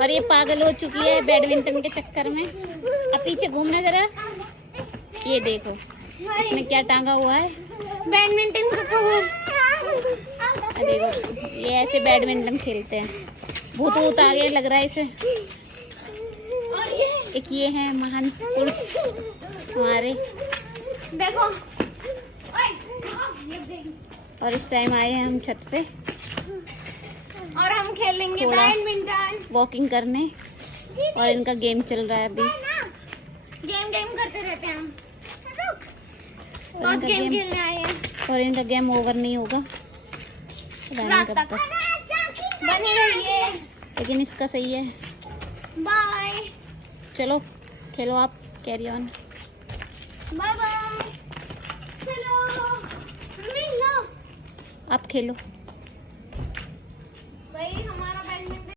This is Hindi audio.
और ये पागल हो चुकी है बैडमिंटन के चक्कर में। अब पीछे घूमना जरा। ये देखो इसने क्या टांगा हुआ है, बैडमिंटन का कवर। देखो ये ऐसे बैडमिंटन खेलते हैं। भूत भूत आ गया लग रहा है इसे। एक ये है महान पुरुष हमारे। देखो और इस टाइम आए हैं हम छत पे और हम खेलेंगे थोड़ा बैडमिंटन, वॉकिंग करने। और इनका गेम चल रहा है अभी। गेम करते रहते हैं हम। और बहुत इनका गेम खेलने आए हैं। और इनका गेम ओवर नहीं होगा रात तक बने रहिए। लेकिन इसका सही है। बाय चलो खेलो आप, कैरी ऑन। Bye bye. चलो आप खेलो।